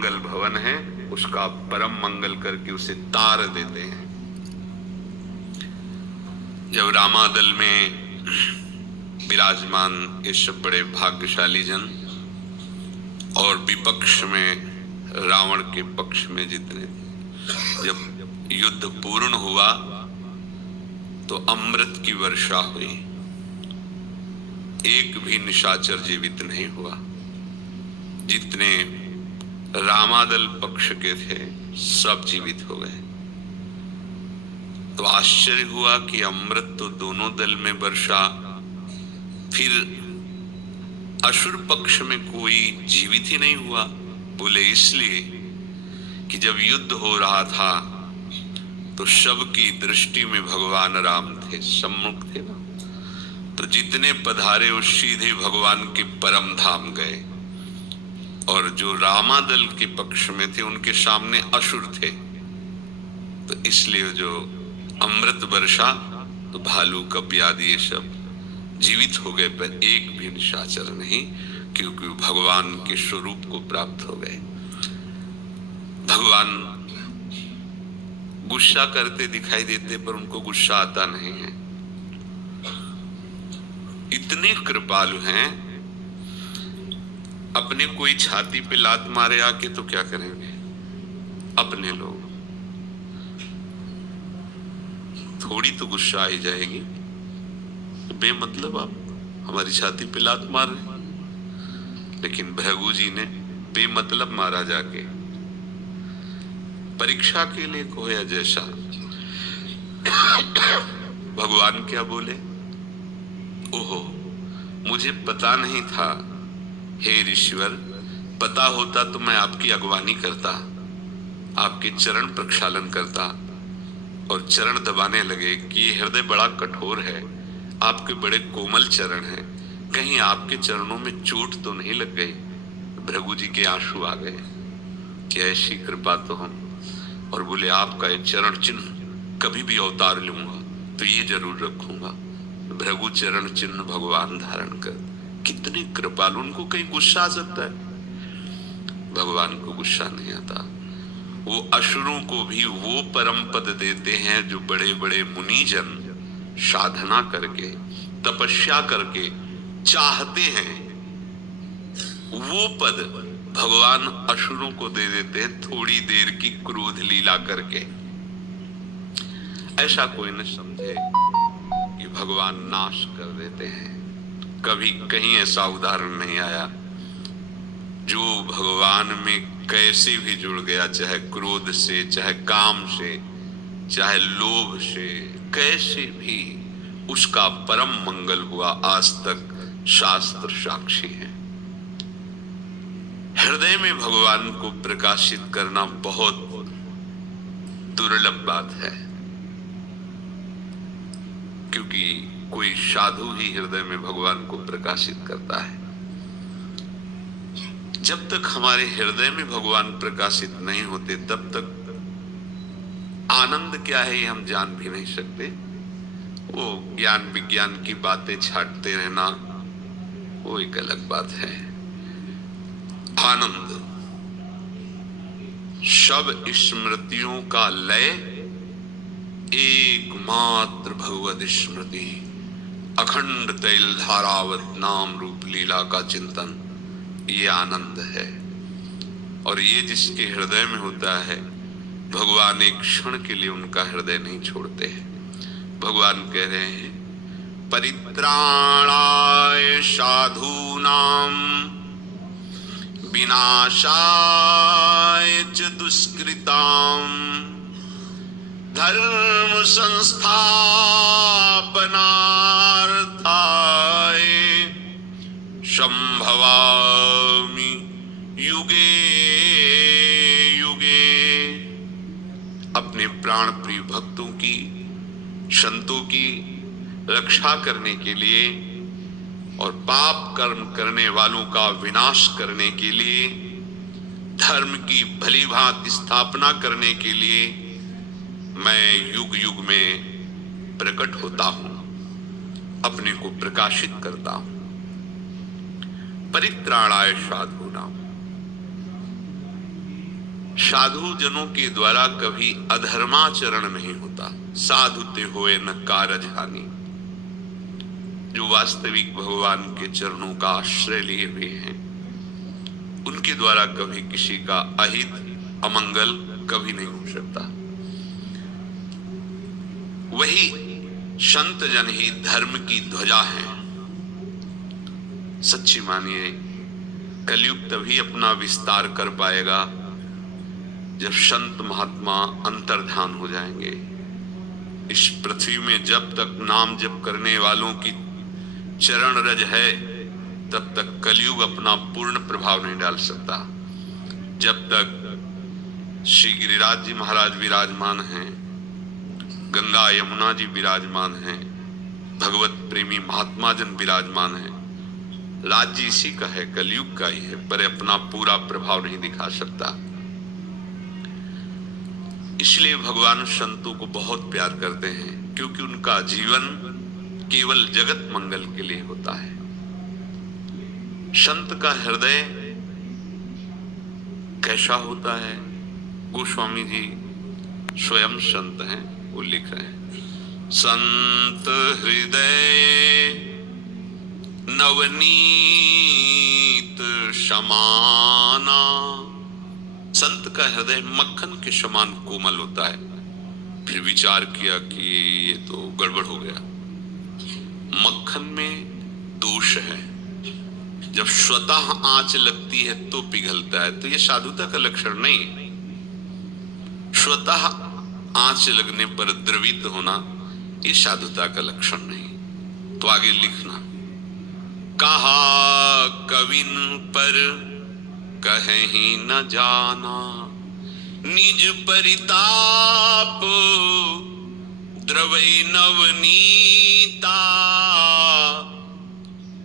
मंगल भवन है उसका परम मंगल करके उसे तार देते हैं। जब रामादल में विराजमान ये सब बड़े भाग्यशाली जन और विपक्ष में रावण के पक्ष में जितने, जब युद्ध पूर्ण हुआ तो अमृत की वर्षा हुई, एक भी निशाचर जीवित नहीं हुआ। जितने रामादल पक्ष के थे सब जीवित हो गए। तो आश्चर्य हुआ कि अमृत तो दोनों दल में वर्षा, फिर असुर पक्ष में कोई जीवित ही नहीं हुआ। बोले इसलिए कि जब युद्ध हो रहा था तो सबकी दृष्टि में भगवान राम थे, सम्मुख थे ना, तो जितने पधारे वो सीधे भगवान के परम धाम गए, और जो रामादल के पक्ष में थे उनके सामने असुर थे। तो इसलिए जो अमृत वर्षा, तो भालू कपि आदि ये सब जीवित हो गए, पर एक भी निशाचर नहीं, क्योंकि भगवान के स्वरूप को प्राप्त हो गए। भगवान गुस्सा करते दिखाई देते पर उनको गुस्सा आता नहीं है, इतने कृपालु हैं। अपने कोई छाती पे लात मारे आके तो क्या करेंगे अपने लोग, थोड़ी तो गुस्सा आ ही जाएगी। बेमतलब आप हमारी छाती पे लात मार रहे, लेकिन भृगु जी ने बेमतलब मारा जाके, परीक्षा के लिए खोया जैसा। भगवान क्या बोले, ओहो मुझे पता नहीं था, हे ईश्वर, पता होता तो मैं आपकी अगवानी करता, आपके चरण प्रक्षालन करता। और चरण दबाने लगे कि ये हृदय बड़ा कठोर है, आपके बड़े कोमल चरण हैं, कहीं आपके चरणों में चोट तो नहीं लग गई। भृगु जी के आंसू आ गए कि ऐसी कृपा तो हम, और बोले आपका एक चरण चिन्ह कभी भी अवतार लूंगा तो ये जरूर रखूंगा। भृगु चरण चिन्ह भगवान धारण कर, कितने कृपालु। उनको कहीं गुस्सा आ सकता है, भगवान को गुस्सा नहीं आता। वो असुरों को भी वो परम पद देते हैं जो बड़े बड़े मुनिजन साधना करके तपस्या करके चाहते हैं, वो पद भगवान असुरों को दे देते हैं थोड़ी देर की क्रोध लीला करके। ऐसा कोई न समझे कि भगवान नाश कर देते हैं, कभी कहीं ऐसा उदाहरण नहीं आया। जो भगवान में कैसे भी जुड़ गया, चाहे क्रोध से, चाहे काम से, चाहे लोभ से, कैसे भी, उसका परम मंगल हुआ। आज तक शास्त्र साक्षी है। हृदय में भगवान को प्रकाशित करना बहुत दुर्लभ बात है, क्योंकि कोई साधु ही हृदय में भगवान को प्रकाशित करता है। जब तक हमारे हृदय में भगवान प्रकाशित नहीं होते तब तक आनंद क्या है ये हम जान भी नहीं सकते। वो ज्ञान विज्ञान की बातें छाटते रहना वो एक अलग बात है। आनंद सब स्मृतियों का लय एकमात्र भगवद स्मृति, अखंड तैल धारावत नाम रूप लीला का चिंतन, ये आनंद है। और ये जिसके हृदय में होता है, भगवान एक क्षण के लिए उनका हृदय नहीं छोड़ते हैं। भगवान कह रहे हैं, परित्राणाय साधूनां विनाशाय च दुष्कृतां धर्म संस्थापनार्थाय संभवामि युगे युगे। अपने प्राण प्रिय भक्तों की, संतों की रक्षा करने के लिए और पाप कर्म करने वालों का विनाश करने के लिए, धर्म की भली भांति स्थापना करने के लिए मैं युग युग में प्रकट होता हूं, अपने को प्रकाशित करता हूं। परित्राणाय साधूनां, साधु जनों के द्वारा कभी अधर्माचरण नहीं होता। साधु ते होए न कारज हानि। जो वास्तविक भगवान के चरणों का आश्रय लिए हुए हैं, उनके द्वारा कभी किसी का अहित अमंगल कभी नहीं हो सकता। वही संत जन ही धर्म की ध्वजा है। सच्ची मानिए, कलयुग तभी अपना विस्तार कर पाएगा जब संत महात्मा अंतर्धान हो जाएंगे। इस पृथ्वी में जब तक नाम जप करने वालों की चरण रज है, तब तक कलयुग अपना पूर्ण प्रभाव नहीं डाल सकता। जब तक श्री गिरिराज जी महाराज विराजमान हैं, गंगा यमुना जी विराजमान हैं, भगवत प्रेमी महात्मा जन विराजमान हैं, राज्य इसी का है, कलयुग का ही है, पर अपना पूरा प्रभाव नहीं दिखा सकता। इसलिए भगवान संतों को बहुत प्यार करते हैं, क्योंकि उनका जीवन केवल जगत मंगल के लिए होता है। संत का हृदय कैसा होता है, गोस्वामी जी स्वयं संत हैं, वो लिख रहे हैं, संत हृदय नवनीत समाना। संत का हृदय मक्खन के समान कोमल होता है। फिर विचार किया कि ये तो गड़बड़ हो गया, मक्खन में दोष है। जब स्वतः आंच लगती है तो पिघलता है, तो ये साधुता का लक्षण नहीं है। स्वतः आंच लगने पर द्रवित होना, ये साधुता का लक्षण नहीं। तो आगे लिखना, कहा कविन पर कहीं न जाना, निज परिताप द्रवै नवनीता,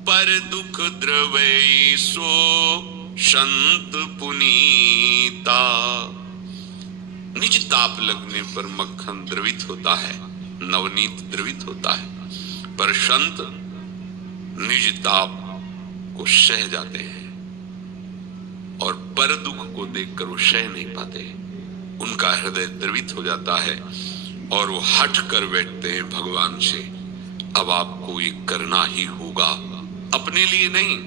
पर दुख द्रवै सो संत पुनीता। निज ताप लगने पर मक्खन द्रवित होता है, नवनीत द्रवित होता है, पर संत निज ताप को सह जाते हैं और पर दुख को देखकर वो सह नहीं पाते। उनका हृदय द्रवित हो जाता है और वो हट कर बैठते हैं भगवान से, अब आपको ये करना ही होगा, अपने लिए नहीं,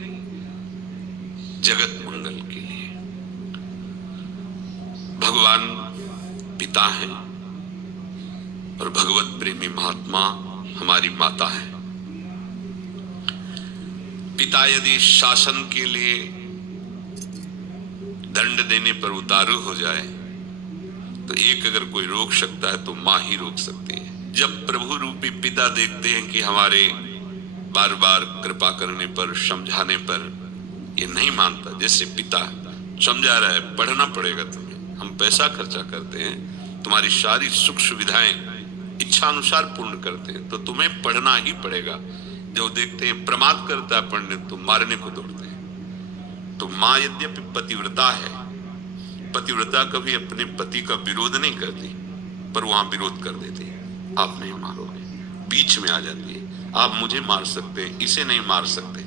जगत मंगल के लिए। भगवान पिता हैं और भगवत प्रेमी महात्मा हमारी माता है। पिता यदि शासन के लिए दंड देने पर उतारू हो जाए तो एक अगर कोई रोक सकता है तो मां ही रोक सकती है। जब प्रभु रूपी पिता देखते हैं कि हमारे बार बार कृपा करने पर, समझाने पर ये नहीं मानता, जैसे पिता समझा रहा है पढ़ना पड़ेगा तुम्हें, हम पैसा खर्चा करते हैं, तुम्हारी सारी सुख सुविधाएं इच्छा अनुसार पूर्ण करते हैं, तो तुम्हें पढ़ना ही पड़ेगा। जो देखते हैं प्रमाद करता है पंडित, तो मारने को दौड़ते हैं। तो माँ यद्यपि पतिव्रता है, पतिव्रता कभी अपने पति का विरोध नहीं करती, पर वहां विरोध कर देती है, आप नहीं मारोगे, बीच में आ जाती है, आप मुझे मार सकते हैं, इसे नहीं मार सकते।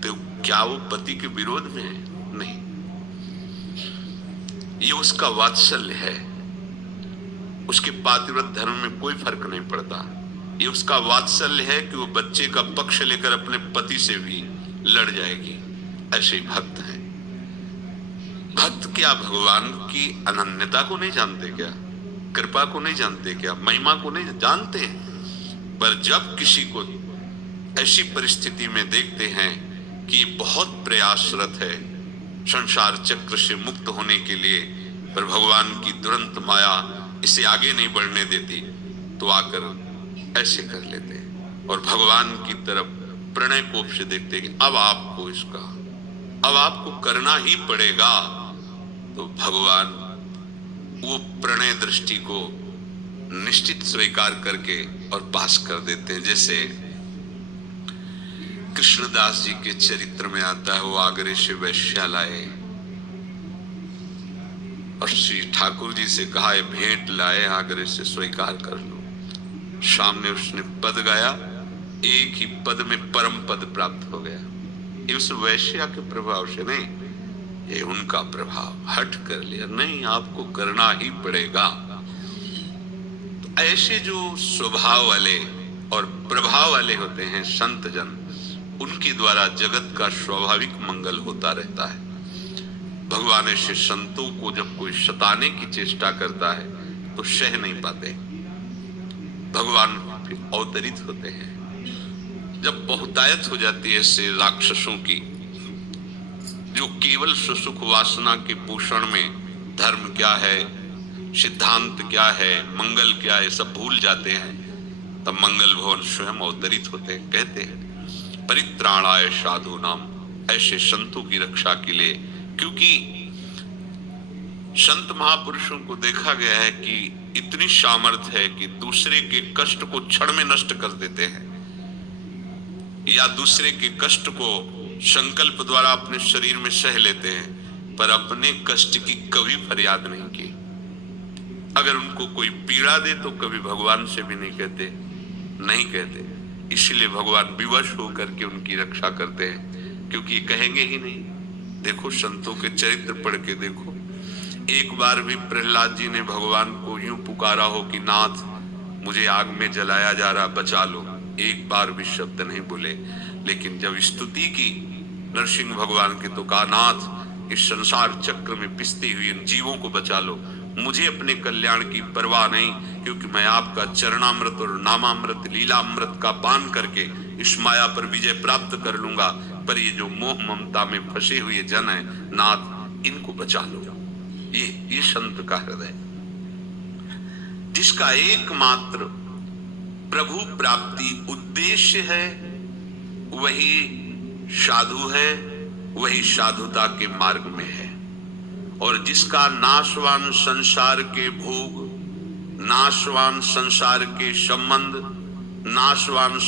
तो क्या वो पति के विरोध में है? नहीं, ये उसका वात्सल्य है। उसके पातिव्रत धर्म में कोई फर्क नहीं पड़ता। ये उसका वात्सल्य है कि वो बच्चे का पक्ष लेकर अपने पति से भी लड़ जाएगी। ऐसे ही भक्त हैं। भक्त क्या भगवान की अनन्यता को नहीं जानते क्या? कृपा को नहीं जानते क्या? महिमा को नहीं जानते? पर जब किसी को ऐसी परिस्थिति में देखते हैं कि बहुत प्रयासरत है संसार चक्र से मुक्त होने के लिए, पर भगवान की दुरंत माया इसे आगे नहीं बढ़ने देती, तो आकर ऐसे कर लेते हैं और भगवान की तरफ प्रणय कोप से देखते हैं कि अब आपको करना ही पड़ेगा। तो भगवान वो प्रणय दृष्टि को निश्चित स्वीकार करके और पास कर देते हैं। जैसे कृष्णदास जी के चरित्र में आता है, वो आगरे से वैश्या लाए और श्री ठाकुर जी से कहा ये भेंट लाए, आगरे से स्वीकार कर लो। सामने उसने पद गाया, एक ही पद में परम पद प्राप्त हो गया। ये उस वैश्या के प्रभाव से नहीं, ये उनका प्रभाव, हट कर लिया, नहीं आपको करना ही पड़ेगा। तो ऐसे जो स्वभाव वाले और प्रभाव वाले होते हैं संत जन, उनके द्वारा जगत का स्वाभाविक मंगल होता रहता है। भगवान ऐसे संतों को जब कोई सताने की चेष्टा करता है तो सह नहीं पाते, भगवान अवतरित होते हैं। जब बहुतायत हो जाती है ऐसे राक्षसों की, जो केवल सुसुख वासना के पोषण में धर्म क्या है, सिद्धांत क्या है, मंगल क्या है, सब भूल जाते हैं, तब मंगल भवन स्वयं अवतरित होते हैं। कहते हैं परित्राणाय साधु नाम, ऐसे संतों की रक्षा के लिए, क्योंकि संत महापुरुषों को देखा गया है कि इतनी सामर्थ्य है कि दूसरे के कष्ट को क्षण में नष्ट कर देते हैं, या दूसरे के कष्ट को संकल्प द्वारा अपने शरीर में सह लेते हैं, पर अपने कष्ट की कभी फरियाद नहीं की। अगर उनको कोई पीड़ा दे तो कभी भगवान से भी नहीं कहते। इसलिए भगवान विवश होकर के उनकी रक्षा करते हैं, क्योंकि कहेंगे ही नहीं। देखो संतों के चरित्र पढ़ के देखो, एक बार भी प्रहलाद जी ने भगवान को यूं पुकारा हो कि नाथ मुझे आग में जलाया जा रहा, बचा लो, एक बार भी शब्द नहीं बोले। लेकिन जब स्तुति की नरसिंह भगवान की तो कहा, नाथ इस संसार चक्र में पिसती हुई इन जीवों को बचा लो, मुझे अपने कल्याण की परवाह नहीं, क्योंकि मैं आपका चरणामृत और नामामृत लीलामृत का पान करके इस माया पर विजय प्राप्त कर लूंगा, पर ये जो मोह ममता में फंसे हुए जन है, नाथ इनको बचा लो। ये संत का हृदय, जिसका एकमात्र प्रभु प्राप्ति उद्देश्य है, वही साधु है, वही साधुता के मार्ग में है। और जिसका नाशवान संसार के भोग, नाशवान संसार के संबंध, नाशवान